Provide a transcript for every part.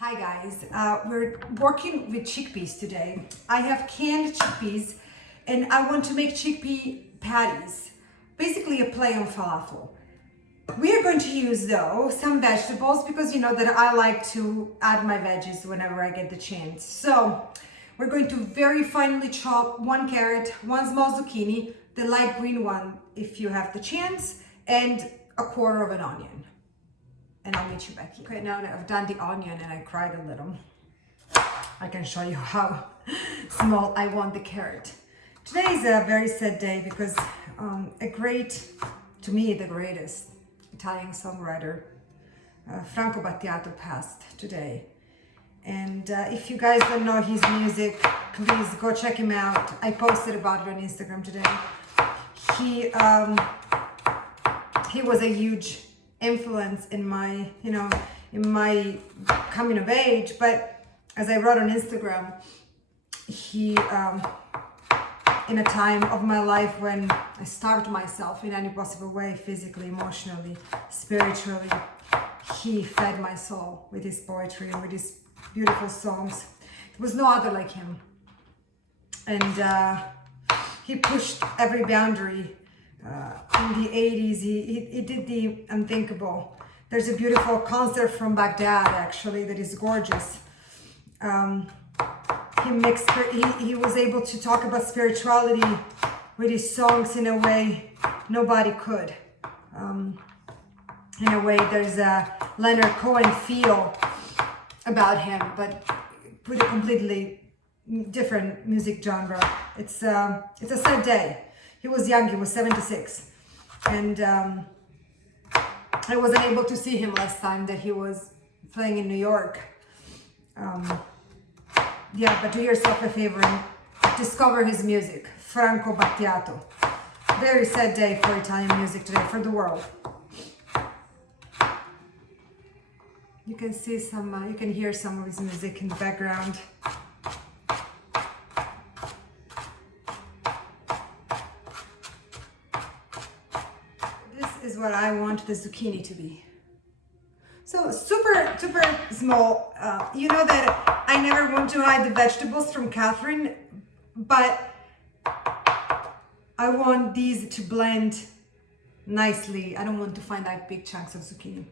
Hi guys, we're working with chickpeas today. I have canned chickpeas and I want to make chickpea patties, basically a play on falafel. We are going to use though some vegetables because you know that I like to add my veggies whenever I get the chance. So we're going to very finely chop one carrot, one small zucchini, the light green one if you have the chance, and a quarter of an onion. And I'll meet you back here. Okay, now that I've done the onion and I cried a little, I can show you how small I want the carrot. Today is a very sad day because to me, the greatest Italian songwriter, Franco Battiato, passed today. And if you guys don't know his music, please go check him out. I posted about it on Instagram today. He was a huge influence in my coming of age, but as I wrote on Instagram, he in a time of my life when I starved myself in any possible way, physically, emotionally, spiritually, he fed my soul with his poetry and with his beautiful songs. There was no other like him, and he pushed every boundary. In the 80s, he did the unthinkable. There's a beautiful concert from Baghdad, actually, that is gorgeous. He was able to talk about spirituality with his songs in a way nobody could. In a way, there's a Leonard Cohen feel about him, but with a completely different music genre. It's a sad day. He was young, he was 76. And I wasn't able to see him last time that he was playing in New York. But do yourself a favor and discover his music. Franco Battiato. Very sad day for Italian music today, for the world. You can see you can hear some of his music in the background. Is what I want the zucchini to be. So super small. You know that I never want to hide the vegetables from Catherine, but I want these to blend nicely. I don't want to find like big chunks of zucchini.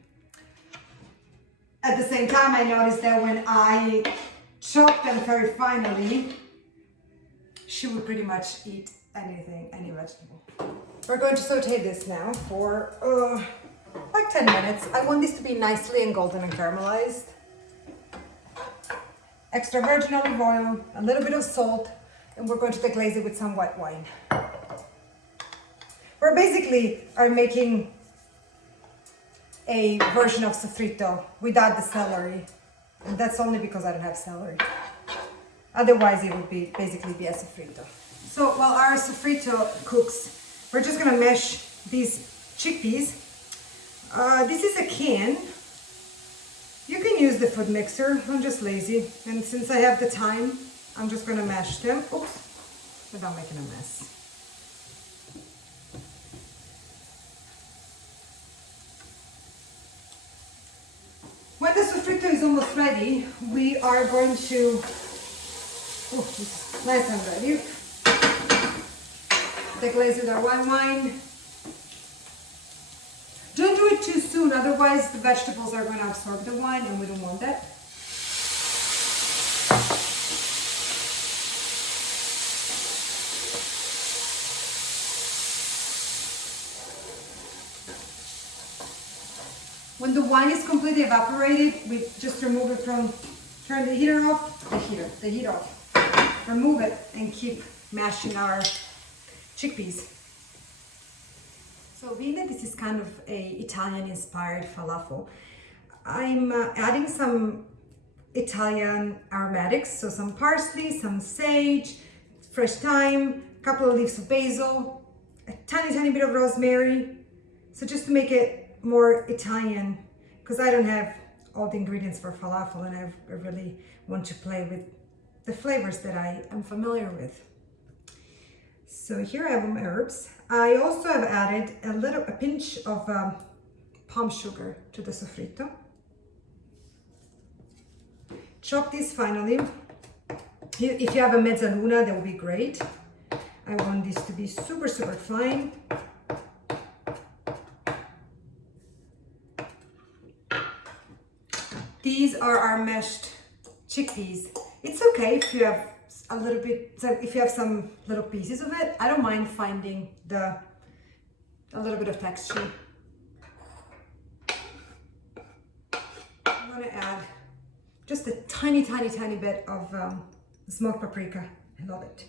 At the same time, I noticed that when I chop them very finely, she would pretty much eat anything, any vegetable. We're going to saute this now for like 10 minutes. I want this to be nicely and golden and caramelized. Extra virgin olive oil, a little bit of salt, and we're going to deglaze it with some white wine. We're basically making a version of soffritto without the celery. And that's only because I don't have celery. Otherwise, it would basically be a soffritto. So while our soffritto cooks, we're just gonna mash these chickpeas. This is a can. You can use the food mixer. I'm just lazy. And since I have the time, I'm just gonna mash them. Oops, without making a mess. When the soffritto is almost ready, we are going to, it's nice and ready. Deglaze with our white wine. Don't do it too soon, otherwise the vegetables are going to absorb the wine and we don't want that. When the wine is completely evaporated, we just remove it turn the heater off, the heat off. Remove it and keep mashing our chickpeas. So being that this is kind of a Italian-inspired falafel, I'm adding some Italian aromatics, so some parsley, some sage, fresh thyme, a couple of leaves of basil, a tiny bit of rosemary. So just to make it more Italian, because I don't have all the ingredients for falafel and I really want to play with the flavors that I am familiar with. So here I have my herbs. I also have added a pinch of palm sugar to the soffritto. chop these finally. If you have a mezzaluna, that would be great. I want this to be super, super fine. These are our mashed chickpeas. It's okay if you have a little bit, if you have some little pieces of it. I don't mind finding a little bit of texture. I'm gonna add just a tiny, tiny, tiny bit of smoked paprika. I love it.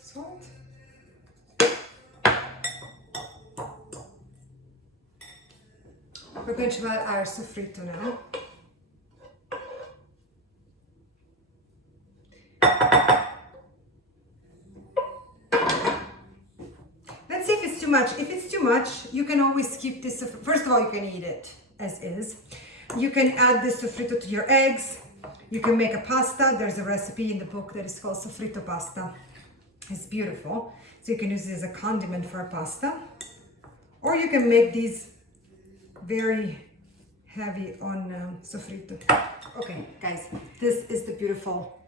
Salt. We're going to add our sofrito now. Let's see if it's too much. If it's too much, you can always skip this. First of all, you can eat it as is. You can add this sofrito to your eggs. You can make a pasta. There's a recipe in the book that is called sofrito pasta. It's beautiful. So you can use it as a condiment for a pasta. Or you can make these very heavy on sofrito. Okay, guys, this is the beautiful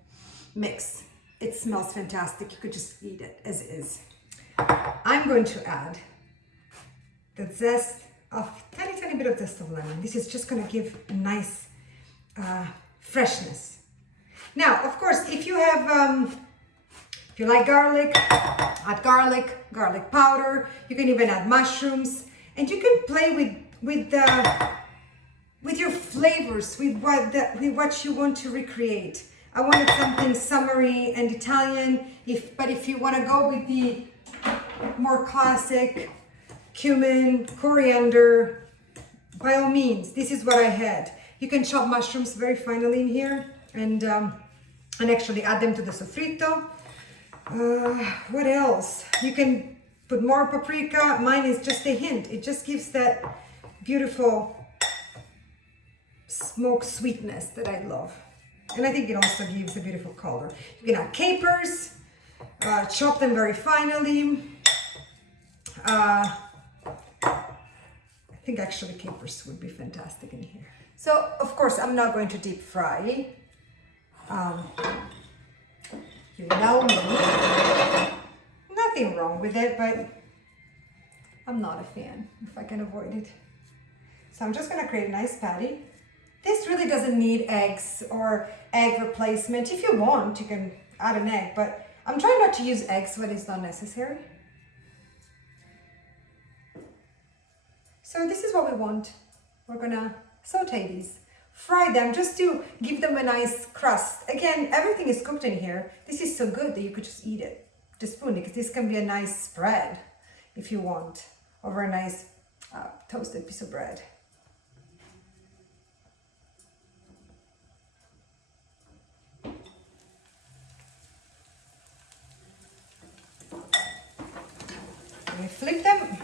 mix. It smells fantastic. You could just eat it as is. I'm going to add the zest of tiny, tiny bit of zest of lemon. This is just going to give a nice freshness. Now, of course, if you have, if you like garlic, add garlic powder. You can even add mushrooms, and you can play with your flavors, with what you want to recreate. I wanted something summery and Italian, but if you want to go with the more classic cumin, coriander, by all means, this is what I had. You can chop mushrooms very finely in here and actually add them to the sofrito. What else? You can put more paprika. Mine is just a hint. It just gives that beautiful smoked sweetness that I love. And I think it also gives a beautiful color. You can add capers, chop them very finely. I think actually capers would be fantastic in here. So, of course, I'm not going to deep fry. You know me. Nothing wrong with it, but I'm not a fan if I can avoid it. So I'm just going to create a nice patty. This really doesn't need eggs or egg replacement. If you want, you can add an egg, but I'm trying not to use eggs when it's not necessary. So this is what we want. We're gonna saute these, fry them just to give them a nice crust. Again, everything is cooked in here. This is so good that you could just eat it with a spoon, because this can be a nice spread if you want, over a nice toasted piece of bread. We flip them.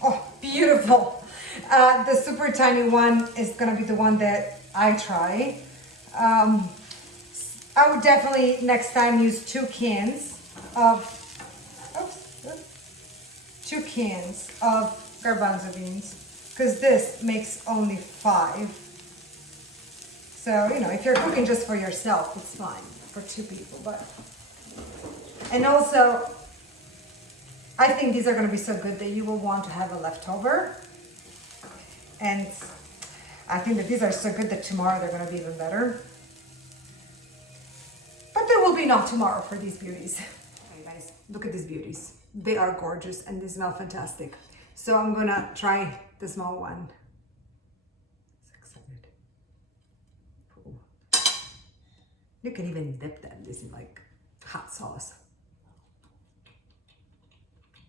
Oh, beautiful. The super tiny one is gonna be the one that I try. I would definitely next time use 2 cans of garbanzo beans, because this makes only 5. So, you know, if you're cooking just for yourself, it's fine for 2 people, and also, I think these are going to be so good that you will want to have a leftover. And I think that these are so good that tomorrow they're going to be even better. But there will be not tomorrow for these beauties. Okay, guys, look at these beauties. They are gorgeous and they smell fantastic. So I'm going to try the small one. So excited. Ooh. You can even dip them. This is like hot sauce.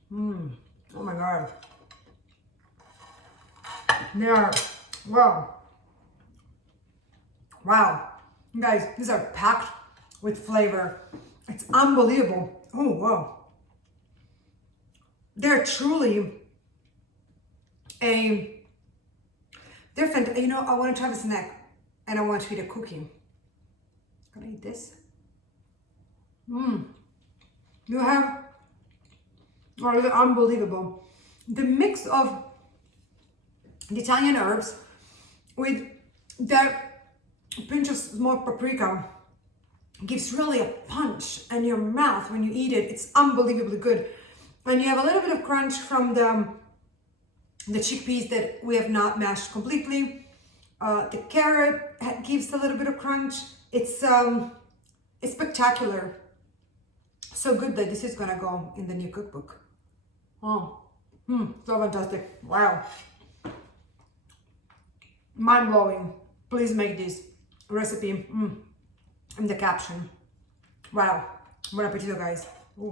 Oh my God. They are, wow. Wow. You guys, these are packed with flavor. It's unbelievable. Oh, wow. They're truly they're fantastic. You know, I want to try the snack and I want to eat a cookie. Gonna eat this. You have, oh, it's unbelievable. The mix of the Italian herbs with the pinch of smoked paprika gives really a punch in your mouth when you eat it. It's unbelievably good. And you have a little bit of crunch from the chickpeas that we have not mashed completely. The carrot gives a little bit of crunch. It's spectacular. So good that this is gonna go in the new cookbook. Oh, so fantastic. Wow. Mind blowing. Please make this recipe in the caption. Wow. Buon appetito, guys. Ooh.